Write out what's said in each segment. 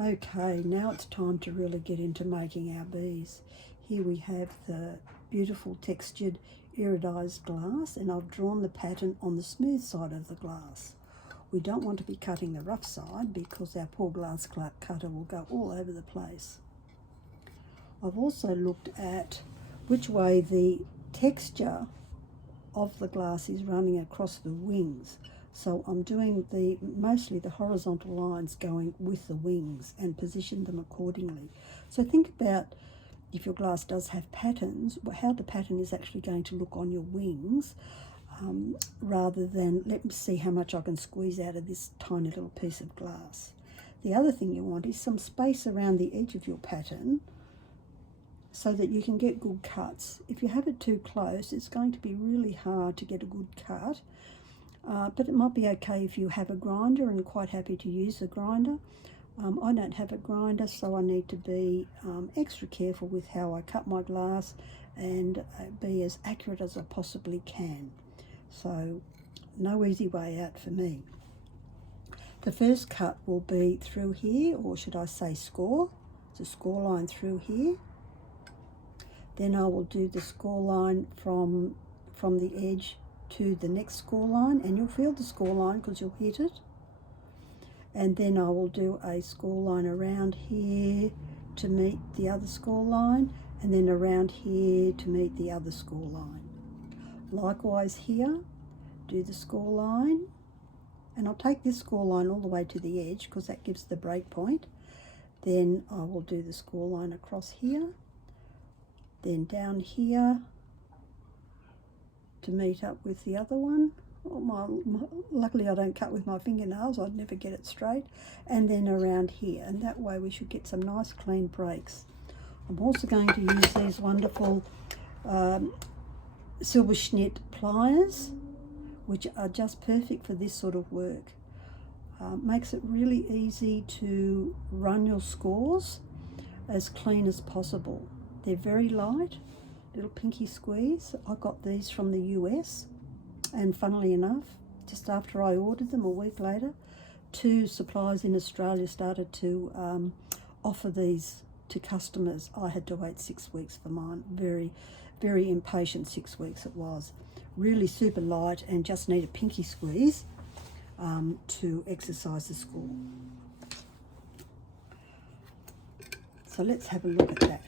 Okay, now it's time to really get into making our bees. Here we have the beautiful textured iridized glass, and I've drawn the pattern on the smooth side of the glass. We don't want to be cutting the rough side because our poor glass cutter will go all over the place. I've also looked at which way the texture of the glass is running across the wings. So I'm doing mostly the horizontal lines going with the wings and position them accordingly. So think about, if your glass does have patterns, how the pattern is actually going to look on your wings, rather than let me see how much I can squeeze out of this tiny little piece of glass. The other thing you want is some space around the edge of your pattern so that you can get good cuts. If you have it too close, it's going to be really hard to get a good cut. But it might be okay if you have a grinder, and quite happy to use a grinder. I don't have a grinder, so I need to be extra careful with how I cut my glass and be as accurate as I possibly can. So no easy way out for me. The first cut will be through here, or should I say score. It's a score line through here. Then I will do the score line from the edge to the next score line, and you'll feel the score line because you'll hit it. And then I will do a score line around here to meet the other score line, and then around here to meet the other score line. Likewise here, do the score line, and I'll take this score line all the way to the edge because that gives the break point. Then I will do the score line across here, then down here to meet up with the other one. Luckily I don't cut with my fingernails, I'd never get it straight. And then around here, and that way we should get some nice clean breaks. I'm also going to use these wonderful silver schnit pliers, which are just perfect for this sort of work. Makes it really easy to run your scores as clean as possible. They're very light, little pinky squeeze. I got these from the US, and funnily enough, just after I ordered them, a week later, 2 suppliers in Australia started to offer these to customers. I had to wait 6 weeks for mine. Very, very impatient 6 weeks it was. Really super light and just need a pinky squeeze to exercise the score. So let's have a look at that.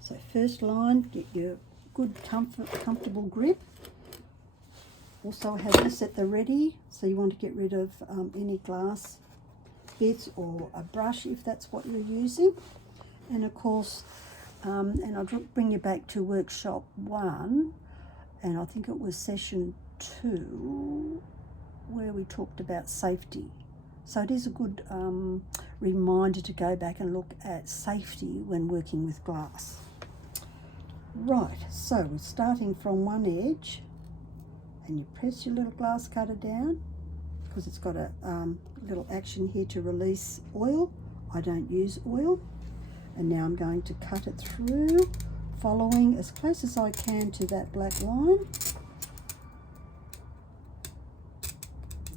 So first line, get your good comfortable grip. Also have this at the ready, so you want to get rid of any glass bits or a brush if that's what you're using. And of course, and I'll bring you back to workshop 1, and I think it was session 2 where we talked about safety. So it is a good reminder to go back and look at safety when working with glass. Right, so we're starting from one edge, and you press your little glass cutter down because it's got a little action here to release oil. I don't use oil. And now I'm going to cut it through, following as close as I can to that black line.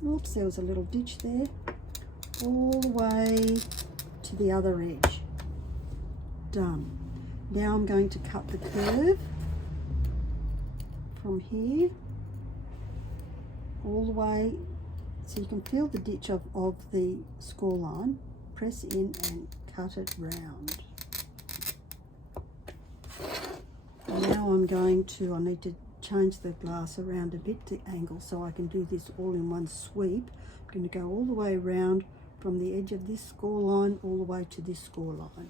Oops, there was a little ditch there. All the way to the other edge. Done. Now I'm going to cut the curve from here all the way, so you can feel the ditch of the score line. Press in and cut it round. And now I need to change the glass around a bit to angle so I can do this all in one sweep. I'm going to go all the way around from the edge of this score line all the way to this score line.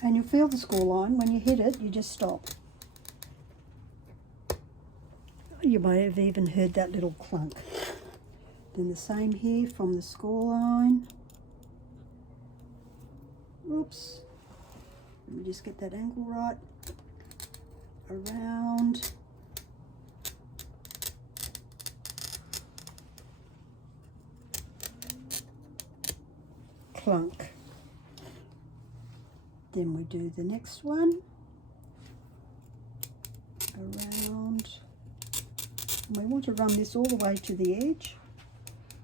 And you feel the score line. When you hit it, you just stop. You may have even heard that little clunk. Then the same here from the score line. Oops. Let me just get that angle right. Around. Clunk. Then we do the next one. And we want to run this all the way to the edge,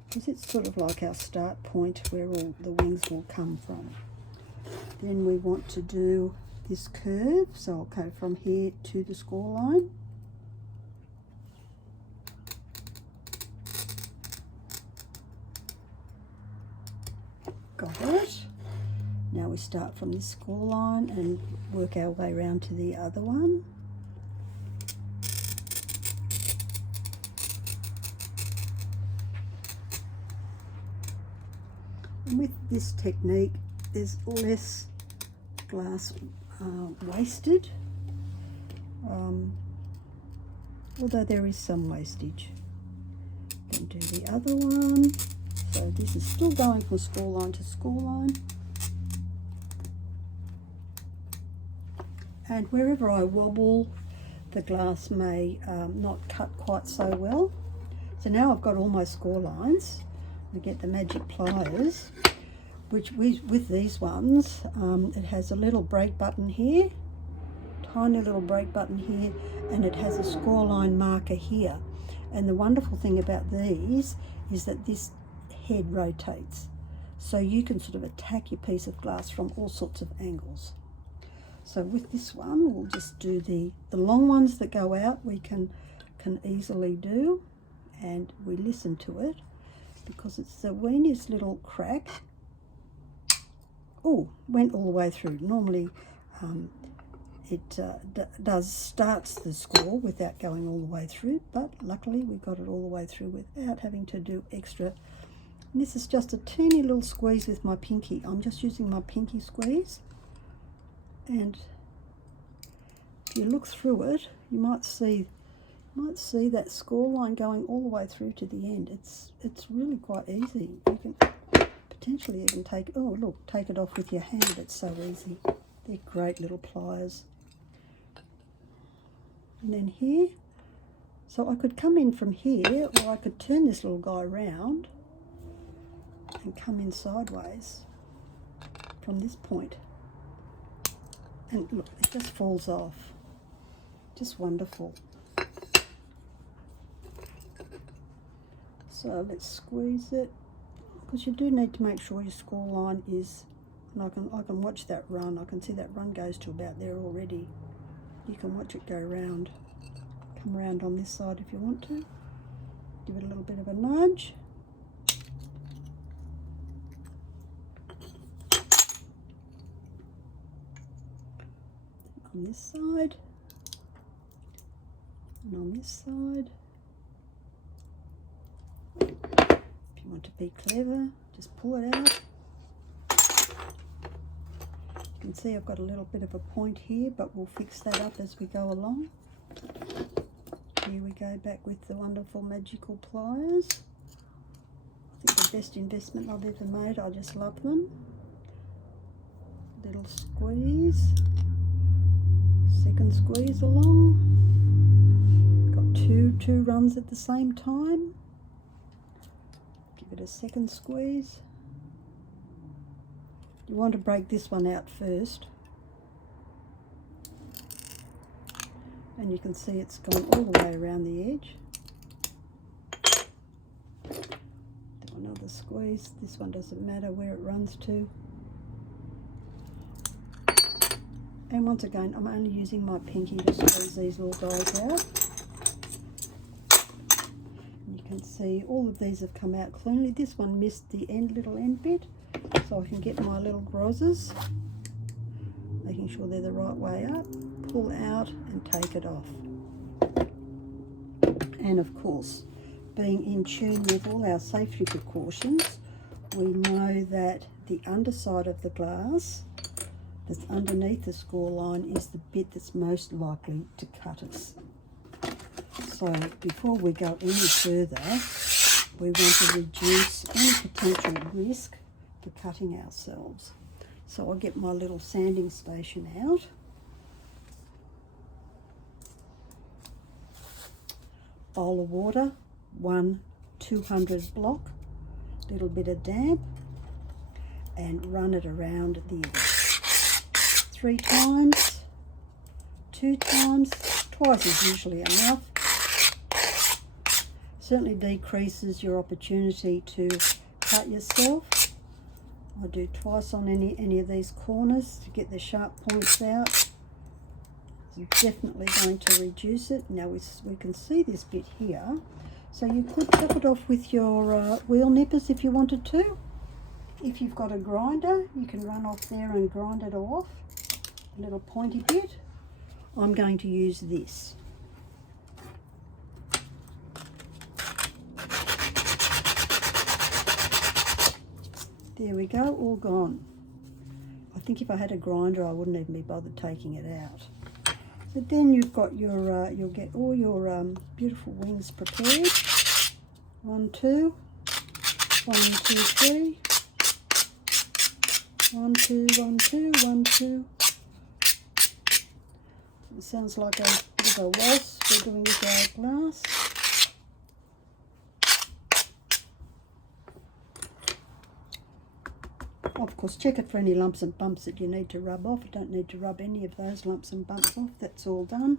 because it's sort of like our start point where all the wings will come from. Then we want to do this curve, so I'll go from here to the score line. Got it. Now we start from this score line and work our way around to the other one. And with this technique, there's less glass wasted, although there is some wastage. Then do the other one. So this is still going from score line to score line. And wherever I wobble, the glass may not cut quite so well. So now I've got all my score lines. I get the magic pliers, which with these ones, it has a little break button here, tiny little break button here, and it has a score line marker here. And the wonderful thing about these is that this head rotates, so you can sort of attack your piece of glass from all sorts of angles. So with this one, we'll just do the long ones that go out, we can easily do, and we listen to it because it's the weeniest little crack. Oh, went all the way through. Normally it starts the score without going all the way through, but luckily we got it all the way through without having to do extra. And this is just a teeny little squeeze with my pinky. I'm just using my pinky squeeze, and if you look through it, you might see that score line going all the way through to the end. It's really quite easy. You can potentially even take it off with your hand. It's so easy. They're great little pliers. And then here, so I could come in from here, or I could turn this little guy around and come in sideways from this point. And look, it just falls off. Just wonderful. So let's squeeze it, because you do need to make sure your score line is, and I can watch that run. I can see that run goes to about there already. You can watch it go round. Come around on this side if you want to. Give it a little bit of a nudge. On this side. And on this side. If you want to be clever, just pull it out. You can see I've got a little bit of a point here, but we'll fix that up as we go along. Here we go back with the wonderful magical pliers. I think the best investment I've ever made. I just love them. Little squeeze. Second squeeze along. Got two runs at the same time. Give it a second squeeze. You want to break this one out first. And you can see it's gone all the way around the edge. Do another squeeze. This one doesn't matter where it runs to. And once again, I'm only using my pinky to squeeze these little guys out. And you can see all of these have come out cleanly. This one missed the little end bit, so I can get my little grozzes, making sure they're the right way up, pull out and take it off. And of course, being in tune with all our safety precautions, we know that the underside of the glass that's underneath the score line is the bit that's most likely to cut us. So before we go any further, we want to reduce any potential risk for cutting ourselves. So I'll get my little sanding station out. Bowl of water, 1 200 block, little bit of damp, and run it around the edge. 3 times, 2 times, twice is usually enough. Certainly decreases your opportunity to cut yourself. I do twice on any of these corners to get the sharp points out. It's definitely going to reduce it. Now we can see this bit here. So you could chop it off with your wheel nippers if you wanted to. If you've got a grinder, you can run off there and grind it off, a little pointy bit. I'm going to use this. There we go, all gone. I think if I had a grinder, I wouldn't even be bothered taking it out. So then you've got your, you'll get all your beautiful wings prepared. 1, 2, 1, 2, 3. 1, 2, 1, 2, 1, 2. It sounds like a bit of a waltz we're doing with our glass. Of course, check it for any lumps and bumps that you need to rub off. You don't need to rub any of those lumps and bumps off. That's all done.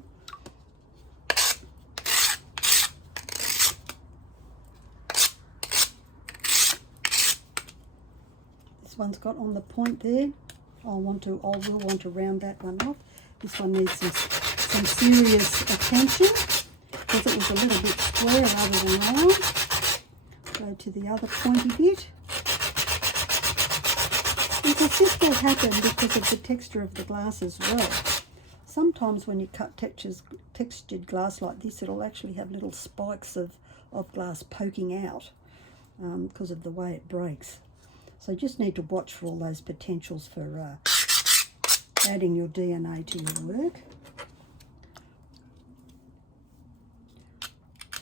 This one's got on the point there. I will want to round that one off. This one needs some serious attention because it was a little bit square rather than round. Go to the other pointy bit. And this will happen because of the texture of the glass as well. Sometimes when you cut textured glass like this, it'll actually have little spikes of glass poking out because of the way it breaks. So you just need to watch for all those potentials for adding your DNA to your work.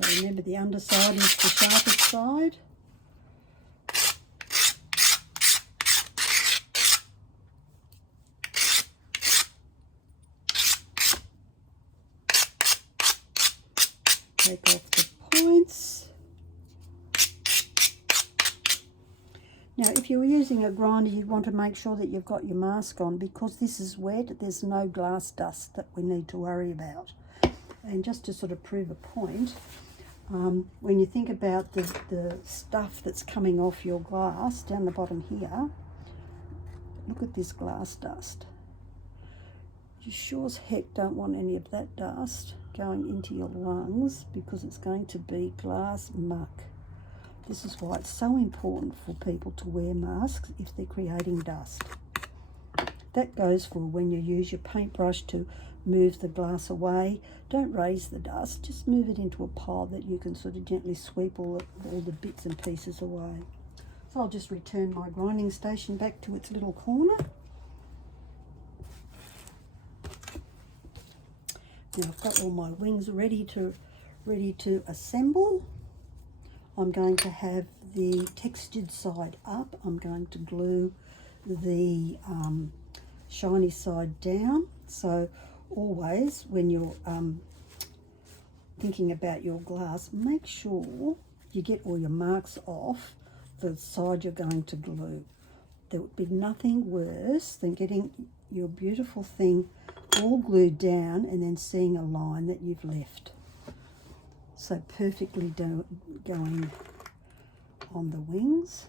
So remember, the underside is the sharpest side. Take off the points. Now, if you were using a grinder, you'd want to make sure that you've got your mask on because this is wet. There's no glass dust that we need to worry about. And just to sort of prove a point, when you think about the stuff that's coming off your glass down the bottom here, look at this glass dust. You sure as heck don't want any of that dust going into your lungs because it's going to be glass muck. This is why it's so important for people to wear masks if they're creating dust. That goes for when you use your paintbrush to move the glass away. Don't raise the dust, just move it into a pile that you can sort of gently sweep all the bits and pieces away. So I'll just return my grinding station back to its little corner. Now I've got all my wings ready to assemble. I'm going to have the textured side up. I'm going to glue the shiny side down. So always when you're thinking about your glass, make sure you get all your marks off the side you're going to glue. There would be nothing worse than getting your beautiful thing all glued down and then seeing a line that you've left. So perfectly going on the wings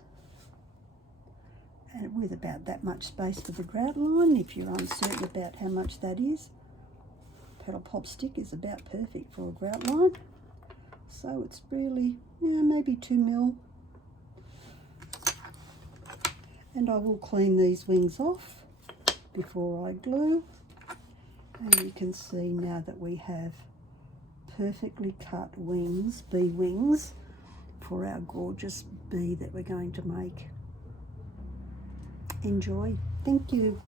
and with about that much space for the grout line. If you're uncertain about how much that is, paddle pop stick is about perfect for a grout line. So it's really, maybe 2 mil. And I will clean these wings off before I glue. And you can see now that we have perfectly cut wings, bee wings, for our gorgeous bee that we're going to make. Enjoy. Thank you.